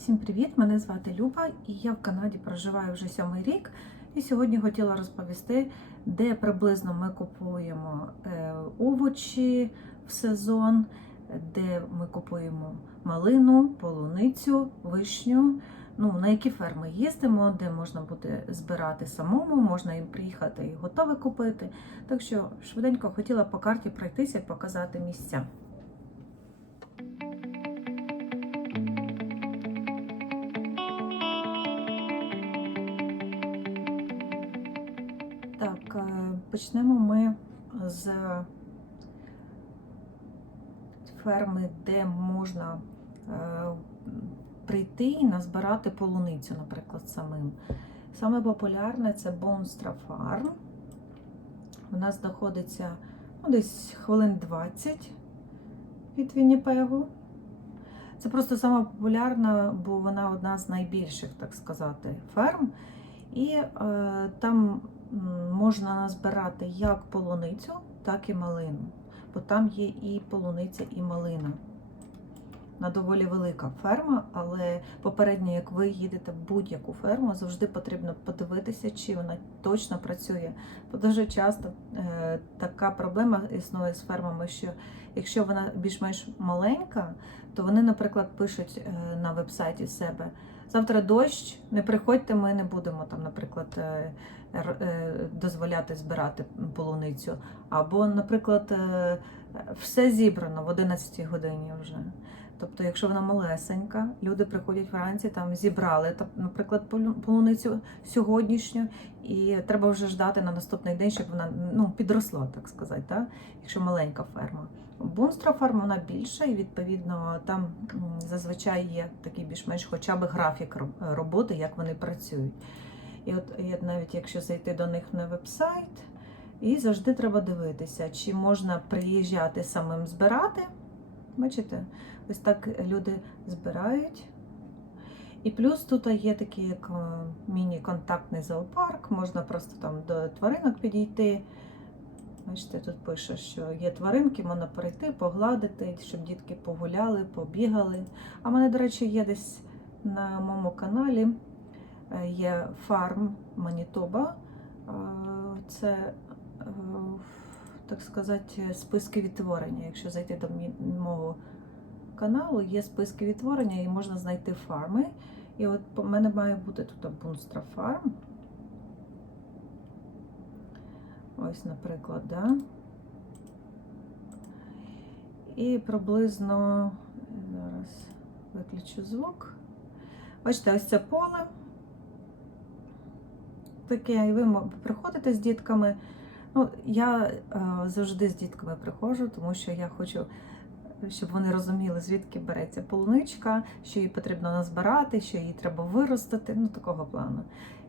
Всім привіт! Мене звати Люба і я в Канаді проживаю вже сьомий рік. І сьогодні хотіла розповісти, де приблизно ми купуємо е, овочі в сезон, де ми купуємо малину, полуницю, вишню. Ну, на які ферми їздимо, де можна буде збирати самому, можна і приїхати і готове купити. Так що швиденько хотіла по карті пройтися і показати місця. Почнемо ми з ферми, де можна е, прийти і назбирати полуницю, наприклад, самим. Саме популярне це Бонстра Farm. У нас знаходиться ну, десь хвилин 20 від Вінніпегу. Це просто сама популярна, бо вона одна з найбільших, так сказати, ферм. І е, там можна назбирати як полуницю, так і малину. Бо там є і полуниця, і малина. На доволі велика ферма, але попередньо, як ви їдете в будь-яку ферму, завжди потрібно подивитися, чи вона точно працює. Бо дуже часто е, така проблема існує з фермами, що якщо вона більш-менш маленька, то вони, наприклад, пишуть е, на вебсайті себе. Завтра дощ, не приходьте, ми не будемо там, наприклад, е, е, дозволяти збирати полуницю. Або, наприклад, е, все зібрано в 11 годині вже. Тобто, якщо вона малесенька, люди приходять вранці, там зібрали, наприклад, полуницю сьогоднішню, і треба вже ждати на наступний день, щоб вона ну, підросла, так сказати, так? якщо маленька ферма. Бунстра ферма вона більша, і відповідно там зазвичай є такий більш-менш хоча б графік роботи, як вони працюють. І от навіть якщо зайти до них на вебсайт, і завжди треба дивитися, чи можна приїжджати самим збирати. Бачите, ось так люди збирають. І плюс тут є такий як міні-контактний зоопарк, можна просто там до тваринок підійти. Бачите, тут пише, що є тваринки, можна перейти, погладити, щоб дітки погуляли, побігали. А в мене, до речі, є десь на моєму каналі е, є фарм Манітоба. Е, Це, е, так сказати, списки відтворення. Якщо зайти до мого каналу, є списки відтворення і можна знайти фарми. І от у мене має бути тут Бунстра фарм. Ось, наприклад, да. І приблизно зараз виключу звук. Бачите, ось це поле. Таке, і ви приходите з дітками. Ну, я е, завжди з дітками приходжу, тому що я хочу, щоб вони розуміли, звідки береться полуничка, що її потрібно назбирати, що її треба виростити, ну такого плану.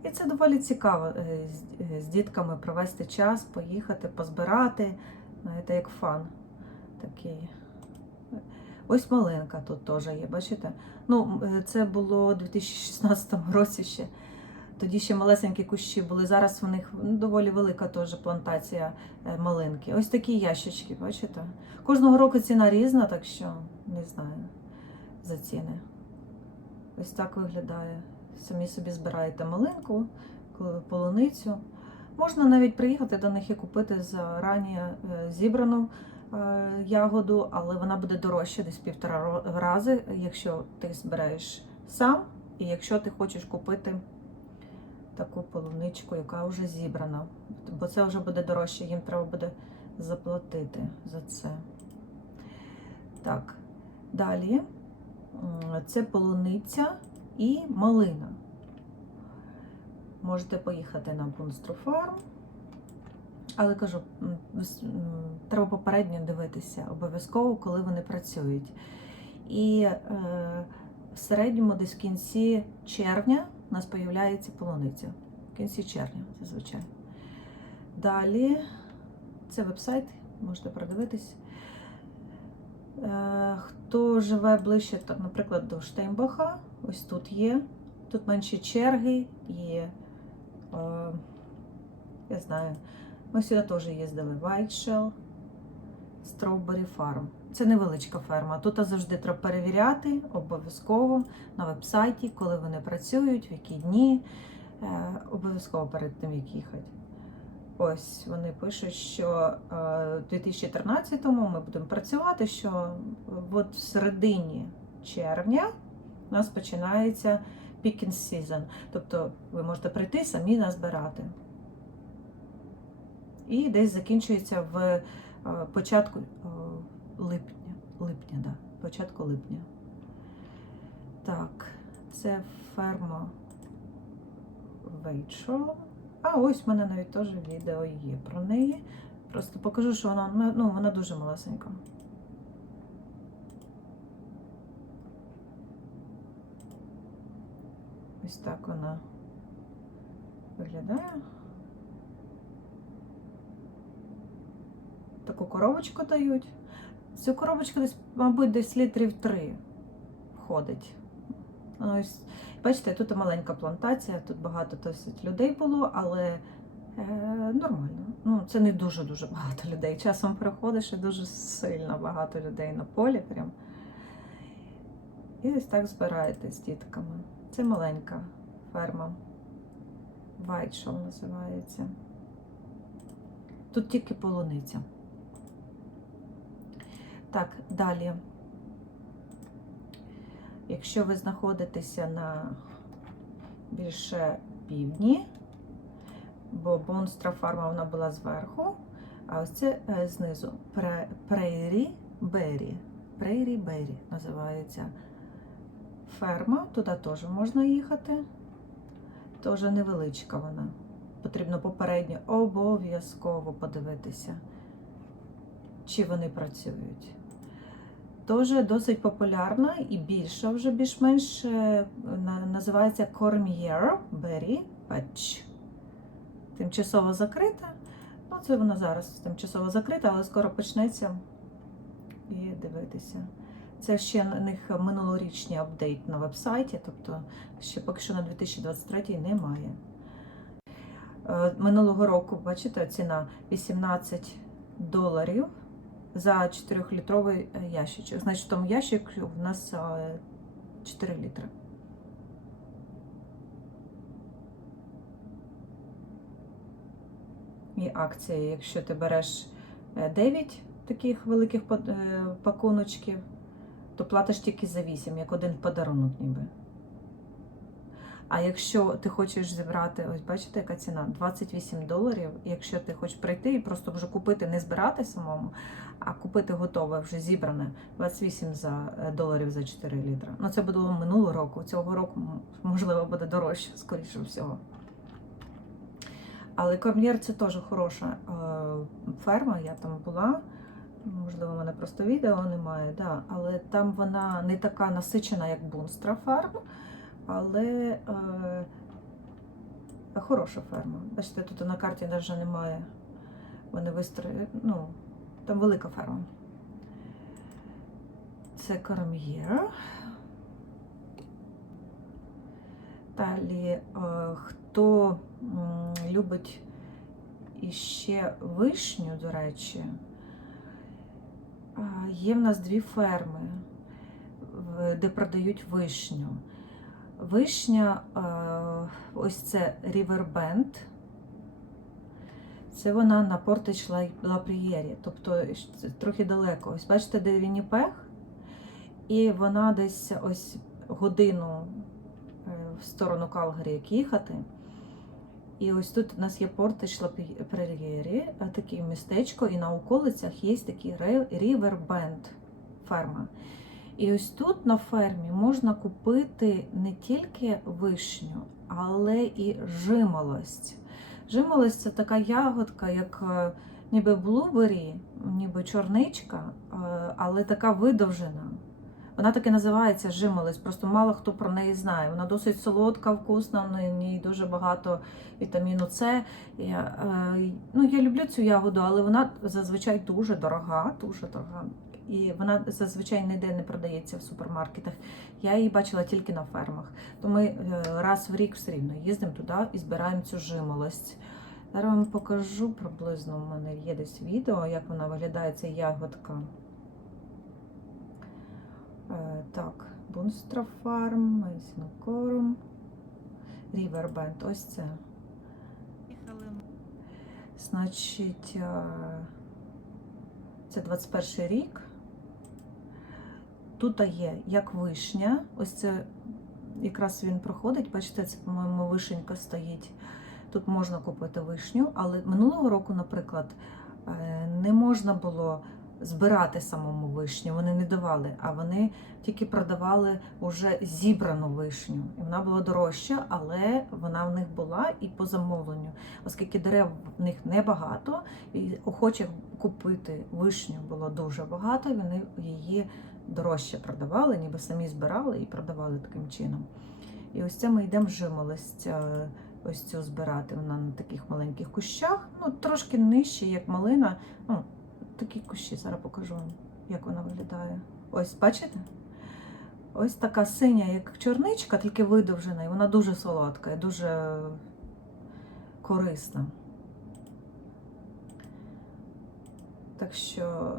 І це доволі цікаво е, з, е, дітками провести час, поїхати, позбирати. Знаєте, як фан такий. Ось малинка тут теж є, бачите? Ну, е, це було у 2016 році ще. Тоді ще малесенькі кущі були. Зараз в них ну, доволі велика теж плантація малинки. Ось такі ящички, бачите? Кожного року ціна різна, так що не знаю за ціни. Ось так виглядає. Самі собі збираєте малинку, полуницю. Можна навіть приїхати до них і купити зарані е, зібрану е, ягоду, але вона буде дорожча десь півтора рази, якщо ти збираєш сам, і якщо ти хочеш купити таку полуничку, яка вже зібрана. Бо це вже буде дорожче, їм треба буде заплатити за це. Так, далі це полуниця і малина. Можете поїхати на Бунстру Фарм. Але кажу, треба попередньо дивитися обов'язково, коли вони працюють. І е, в середньому десь в кінці червня у нас з'являється полуниця. В кінці червня, зазвичай. Далі це вебсайт, можете продивитись. Е, Хто живе ближче, наприклад, до Штейнбаха, ось тут є. Тут менші черги і е, я знаю, ми сюди теж їздили. White Shell, Strawberry Farm. Це невеличка ферма. Тут завжди треба перевіряти обов'язково на вебсайті, коли вони працюють, в які дні. Е, Обов'язково перед тим, як їхати. Ось вони пишуть, що е, в 2013-му ми будемо працювати, що от в середині червня у нас починається picking season. Тобто ви можете прийти самі назбирати. І десь закінчується в е, початку е, липня. Липня, да, початку липня. Так, це ферма Вейчо. А ось в мене навіть теж відео є про неї. Просто покажу, що вона, ну, вона дуже малесенька. Ось так вона виглядає. Таку коробочку дають. Цю коробочку десь, мабуть, десь літрів три входить. Ось, бачите, тут маленька плантація, тут багато досить людей було, але е, нормально. Ну, це не дуже-дуже багато людей. Часом приходиш і дуже сильно багато людей на полі. Прям. І ось так збираєте з дітками. Це маленька ферма. Вайтшоу називається. Тут тільки полуниця. Так, далі. Якщо ви знаходитеся на більше півдні, бо Бонстра фарма вона була зверху, а ось це е, знизу Прейрі Бері. Прейрі Бері називається ферма. Туди теж можна їхати. Теж невеличка вона. Потрібно попередньо обов'язково подивитися, чи вони працюють. Теж досить популярна і більша вже більш-менш е, називається Cormier Berry Patch. Тимчасово закрита. Ну, це вона зараз тимчасово закрита, але скоро почнеться. І дивитися. Це ще на них минулорічний апдейт на вебсайті, тобто ще поки що на 2023 немає. Е, Минулого року, бачите, ціна 18 доларів за 4-літровий ящичок. Значить, в тому ящику в нас е, 4 літри. І акції, якщо ти береш е, 9 таких великих е, пакуночків, то платиш тільки за 8, як один подарунок ніби. А якщо ти хочеш зібрати, ось бачите, яка ціна? 28 доларів. Якщо ти хочеш прийти і просто вже купити, не збирати самому, а купити готове, вже зібране, 28 за, е, доларів за 4 літри. Ну це було минулого року. Цього року, можливо, буде дорожче, скоріше всього. Але Корм'єр це теж хороша е, ферма, я там була. Можливо, в мене просто відео немає, да. але там вона не така насичена, як Бунстра фарм, але е, хороша ферма. Бачите, тут на карті навіть немає. Вони вистроїли, ну, там велика ферма. Це Корм'єр. Далі, е, хто любить іще вишню, до речі, є в нас дві ферми, де продають вишню. Вишня, ось це Riverbend. Це вона на Портич Лапрієрі, тобто трохи далеко. Ось бачите, де Вінніпех, і вона десь ось годину е, в сторону Калгарі, як їхати. І ось тут у нас є Портич Лапрієрі, таке містечко, і на околицях є такий Riverbend ферма. І ось тут на фермі можна купити не тільки вишню, але і жимолость. Жимолость це така ягодка, як е, ніби блубері, ніби чорничка, е, але така видовжена. Вона таки називається жимолость, просто мало хто про неї знає. Вона досить солодка, вкусна, в ній дуже багато вітаміну С. Я, е, ну, я люблю цю ягоду, але вона зазвичай дуже дорога, дуже дорога. І вона зазвичай ніде не продається в супермаркетах. Я її бачила тільки на фермах. То ми е, раз в рік все рівно їздимо туди і збираємо цю жимолость. Зараз вам покажу приблизно. У мене є десь відео, як вона виглядає, ця ягодка. Е, Так, Mason Corum, Riverbend. Ось це. Значить, е, це 21 рік. Тут є як вишня. Ось це якраз він проходить. Бачите, це, по-моєму, вишенька стоїть. Тут можна купити вишню, але минулого року, наприклад, е, не можна було збирати самому вишню. Вони не давали, а вони тільки продавали вже зібрану вишню. І вона була дорожча, але вона в них була і по замовленню, оскільки дерев в них небагато, і охочих купити вишню було дуже багато, вони її дорожче продавали, ніби самі збирали і продавали таким чином. І ось це ми йдемо жимолость е, ось цю збирати. Вона на таких маленьких кущах, ну трошки нижче, як малина. Ну, такі кущі, зараз покажу вам, як вона виглядає. Ось, бачите? Ось така синя, як чорничка, тільки видовжена, і вона дуже солодка і дуже корисна. Так що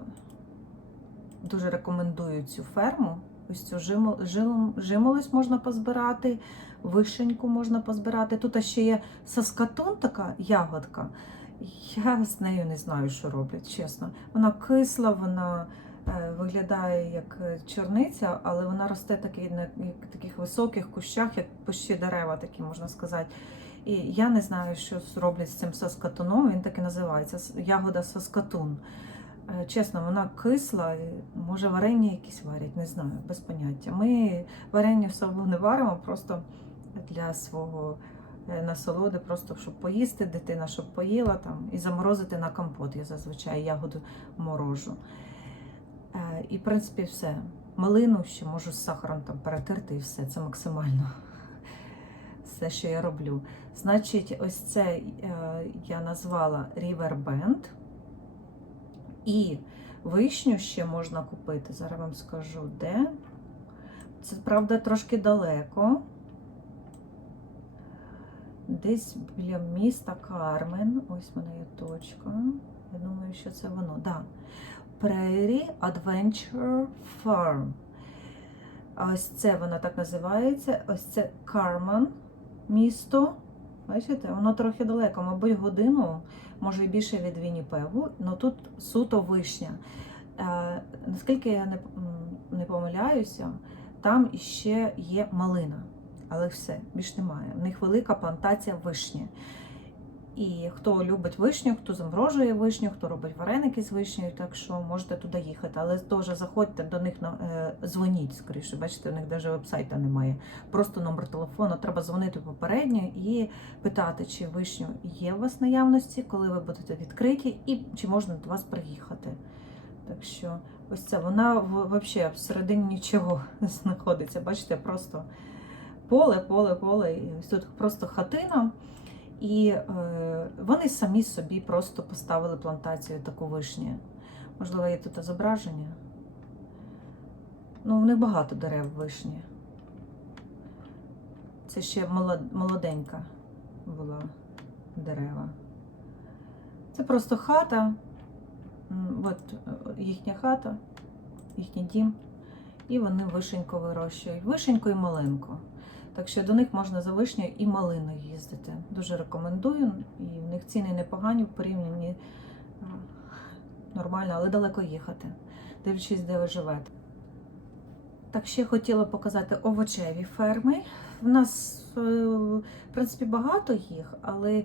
дуже рекомендую цю ферму. Ось цю жимо, жим, жимолость можна позбирати, вишеньку можна позбирати. Тут ще є саскатун, така ягодка. Я з нею не знаю, що роблять, чесно. Вона кисла, вона е, виглядає як е, чорниця, але вона росте таки, на таких високих кущах, як почти дерева, такі можна сказати. І я не знаю, що роблять з цим саскатуном, він так і називається ягода саскатун. Е, Чесно, вона кисла, може варення якісь варять, не знаю, без поняття. Ми варення в собі не варимо, просто для свого насолоди, просто щоб поїсти, дитина, щоб поїла там, і заморозити на компот. Я зазвичай ягоду морожу. Е, І, в принципі, все. Малину ще можу з сахаром там перетерти і все. Це максимально все, що я роблю. Значить, ось це е, я назвала River Bend. І вишню ще можна купити. Зараз вам скажу, де. Це, правда, трошки далеко. Десь біля міста Кармен. Ось в мене є точка. Я думаю, що це воно. Да. Prairie Adventure Farm. Ось це воно так називається. Ось це Кармен місто. Бачите, воно трохи далеко, мабуть, годину, може і більше від Вінніпегу, але тут суто вишня. Наскільки я не, помиляюся, там іще є малина. Але все, більш немає. У них велика плантація вишні. І хто любить вишню, хто заморожує вишню, хто робить вареники з вишнею, так що можете туди їхати. Але теж заходьте до них на е, дзвоніть скоріше. Бачите, у них навіть вебсайта немає. Просто номер телефону. Треба дзвонити попередньо і питати, чи вишню є у вас наявності, коли ви будете відкриті, і чи можна до вас приїхати. Так що ось це вона взагалі всередині нічого не знаходиться. Бачите, просто поле, поле, поле. І ось тут просто хатина. І е, вони самі собі просто поставили плантацію таку вишні. Можливо, є тут зображення. Ну, в них багато дерев вишні. Це ще молоденька була дерева. Це просто хата. От е, їхня хата, їхній дім. І вони вишеньку вирощують. Вишеньку і маленьку. Так що до них можна за вишнею і малиною їздити. Дуже рекомендую. І в них ціни непогані в порівнянні нормально, але далеко їхати, дивлячись, де ви живете. Так ще хотіла показати овочеві ферми. В нас, е, в принципі, багато їх, але е,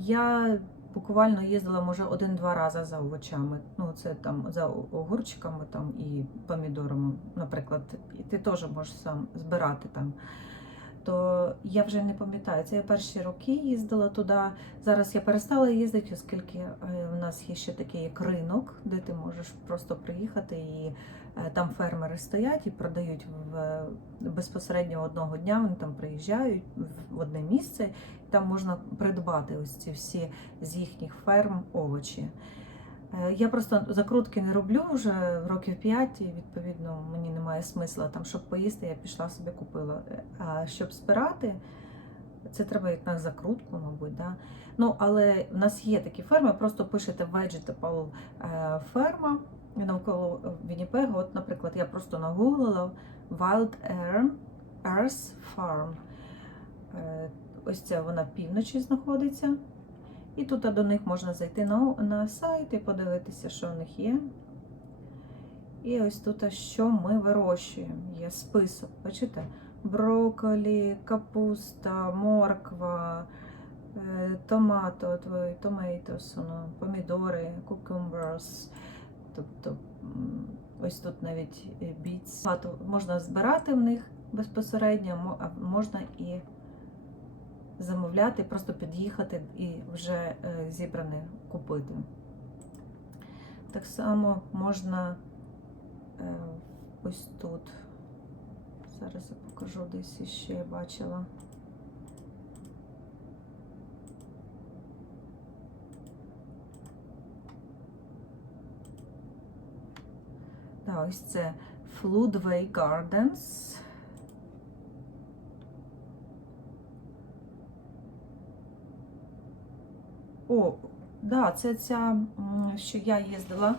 я буквально їздила, може, один-два рази за овочами. Ну, це там за огурчиками там, і помідорами, наприклад, і ти теж можеш сам збирати там. То я вже не пам'ятаю. Це я перші роки їздила туди. Зараз я перестала їздити, оскільки е, в нас є ще такий як ринок, де ти можеш просто приїхати і е, там фермери стоять і продають в безпосередньо одного дня. Вони там приїжджають в одне місце, і там можна придбати ось ці всі з їхніх ферм овочі. Е, Я просто закрутки не роблю вже років 5, і відповідно мені немає смисла там, щоб поїсти, я пішла собі купила. Е, А щоб збирати, це треба як на закрутку, мабуть. Да? Ну, але в нас є такі ферми, просто пишете vegetable е, ферма, навколо Вінніпега. От, наприклад, я просто нагуглила Wild Earth Farm. Ось це вона півночі знаходиться. І тут до них можна зайти на, на сайт і подивитися, що в них є. І ось тут, що ми вирощуємо. Є список. Бачите? Брокколі, капуста, морква, е, томато, томатос, ну, помідори, кукумберс. Тобто ось тут навіть біц. Можна збирати в них безпосередньо, а можна і замовляти, просто під'їхати і вже е, зібране купити. Так само можна е, ось тут. Зараз я покажу десь іще я бачила. Так, ось це Floodway Gardens. О, да, це ця, що я їздила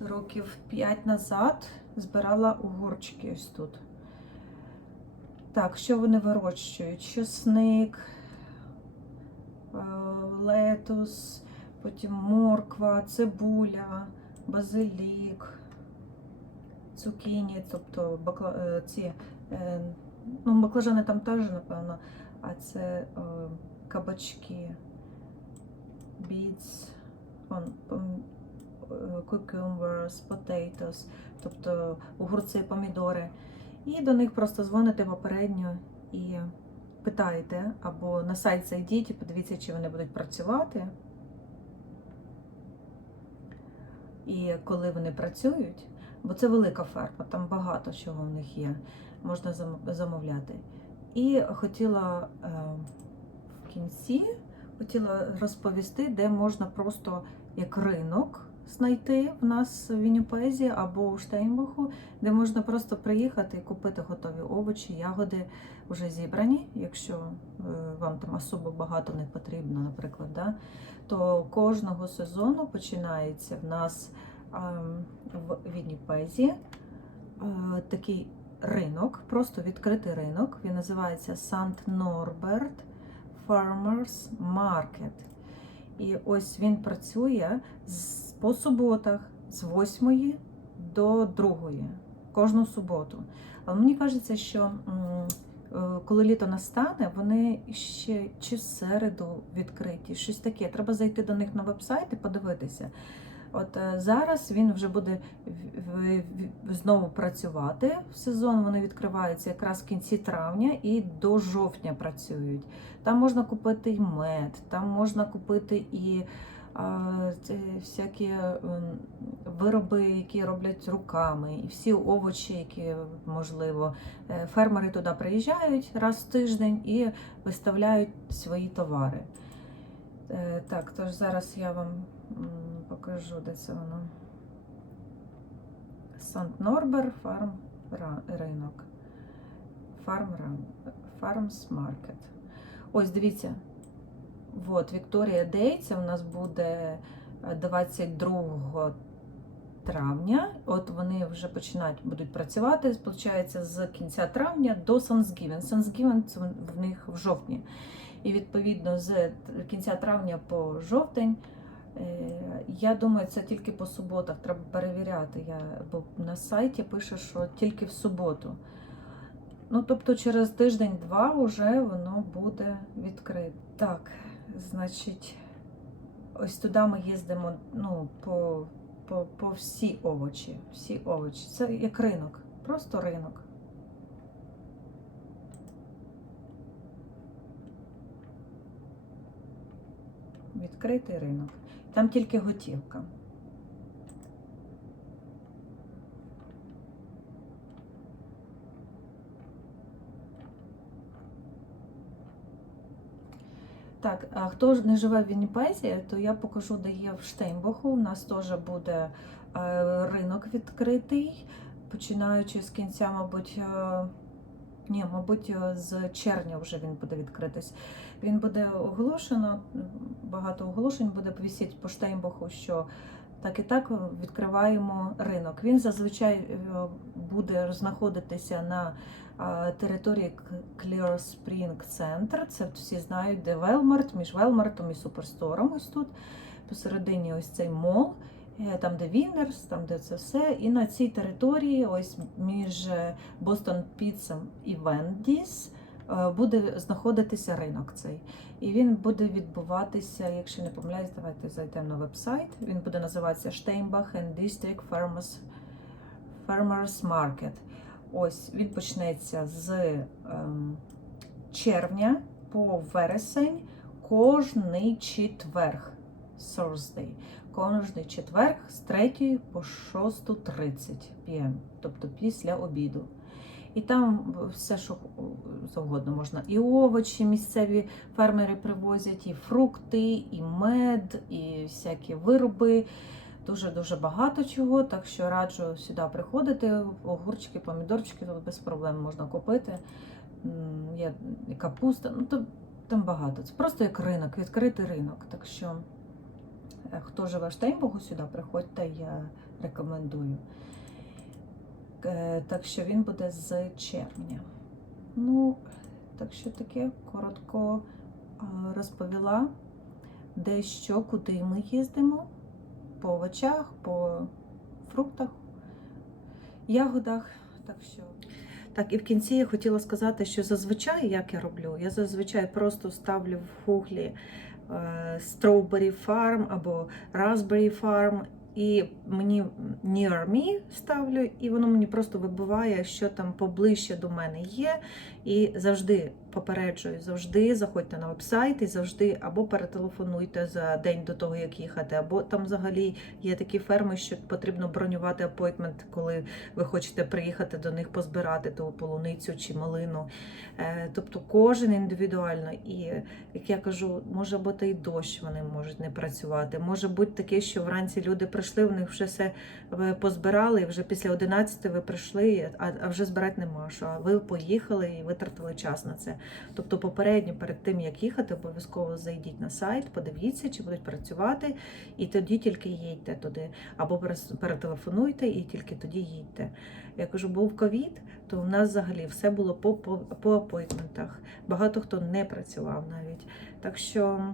років 5 назад, збирала огурчики ось тут. Так, що вони вирощують? Чесник, е, летус, потім морква, цибуля, базилік, цукіні, тобто бакла, е, ці, е, ну, баклажани там теж, напевно, а це кабачки, е, cucumbers, potatoes, тобто огурці, помідори. І до них просто дзвоните попередньо і питаєте, або на сайт зайдіть і подивіться, чи вони будуть працювати. І коли вони працюють, бо це велика ферма, там багато чого в них є, можна замовляти. І хотіла е, в кінці хотіла розповісти, де можна просто як ринок знайти в нас в Вінніпезі або у Штейнбаху, де можна просто приїхати і купити готові овочі, ягоди вже зібрані, якщо е, вам там особо багато не потрібно, наприклад. Да? То кожного сезону починається в нас ем, в Вінніпезі е, такий ринок, просто відкритий ринок. Він називається Сант Норберт Farmers Market. І ось він працює з- по суботах з 8 до 2 кожну суботу. Але мені кажеться, що е, коли літо настане, вони ще чи середу відкриті, щось таке. Треба зайти до них на вебсайт і подивитися. От е, зараз він вже буде знову працювати в сезон. Вони відкриваються якраз в кінці травня і до жовтня працюють. Там можна купити і мед, там можна купити і всякі ем, вироби, які роблять руками, і всі овочі, які можливо. Е, Фермери туди приїжджають раз в тиждень і виставляють свої товари. Е, Так, тож зараз я вам покажу, де це воно. Сант Норбер фарм ринок. Фарм ран- Farms Ось дивіться. От, Вікторія Дей, це у нас буде е, 22 травня. От вони вже починають будуть працювати, виходить, з кінця травня до Thanksgiving. Thanksgiving це в них в жовтні. І відповідно з кінця травня по жовтень. Е, Я думаю, це тільки по суботах. Треба перевіряти. Я, бо на сайті пише, що тільки в суботу. Ну, тобто через тиждень-два вже воно буде відкрите. Так, значить, ось туди ми їздимо ну, по, по, по всі овочі. Всі овочі. Це як ринок, просто ринок. Відкритий ринок. Там тільки готівка. Так, а хто не живе в Вінніпезі, то я покажу, де є в Штейнбаху. У нас теж буде е, ринок відкритий, починаючи з кінця, мабуть, е, ні, мабуть, е, з червня вже він буде відкритись. Він буде оголошено, багато оголошень буде висіти по Штейнбаху, що так і так відкриваємо ринок. Він зазвичай е, буде знаходитися на території Clear Spring Center. Це всі знають, де Велмарт, між Велмартом і Суперстором. Ось тут посередині ось цей мол. Е, Там, де Вінерс, там, де це все. І на цій території, ось між Бостон Піцем і Вендіс, е, буде знаходитися ринок цей. І він буде відбуватися, якщо не помиляюсь, давайте зайдемо на веб-сайт. Він буде називатися and District Farmers, Farmers Market. Ось він почнеться з ем, червня по вересень кожний четверг. Thursday. Кожний четверг з 3 по 6.30 пм, тобто після обіду. І там все, що завгодно можна. І овочі місцеві фермери привозять, і фрукти, і мед, і всякі вироби. Дуже-дуже багато чого. Так що раджу сюди приходити. Огурчики, помідорчики тут без проблем можна купити. Є капуста, ну там багато. Це просто як ринок, відкритий ринок. Так що, хто живе в Штейнбогу, сюди приходьте, я рекомендую. Е, Так що він буде з червня. Ну, так що таке коротко розповіла, де що, куди ми їздимо, по овочах, по фруктах, ягодах. Так що. Так, і в кінці я хотіла сказати, що зазвичай, як я роблю, я зазвичай просто ставлю в гуглі е, Strawberry Farm або Raspberry Farm, і мені near me ставлю, і воно мені просто вибиває, що там поближче до мене є. І завжди попереджую, завжди заходьте на вебсайт і завжди або перетелефонуйте за день до того, як їхати, або там взагалі є такі ферми, що потрібно бронювати апойтмент, коли ви хочете приїхати до них позбирати ту полуницю чи малину. Е, Тобто кожен індивідуально. І як я кажу, може бути і дощ, вони можуть не працювати. Може бути таке, що вранці люди прийшли, в них вже все ви позбирали, і вже після 11 ви прийшли, а, вже збирати нема що. А ви поїхали і витратили час на це. Тобто, попередньо перед тим як їхати, обов'язково зайдіть на сайт, подивіться, чи будуть працювати, і тоді тільки їдьте туди. Або перетелефонуйте і тільки тоді їдьте. Я кажу, був ковід, то в нас взагалі все було по, по, по апойтментах. Багато хто не працював навіть. Так що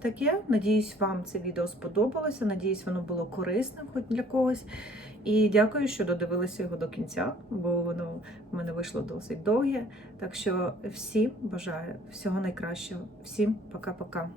таке. Надіюсь, вам це відео сподобалося. Надіюсь, воно було корисним хоч для когось. І дякую, що додивилися його до кінця, бо воно в мене вийшло досить довге. Так що всім бажаю всього найкращого. Всім пока-пока.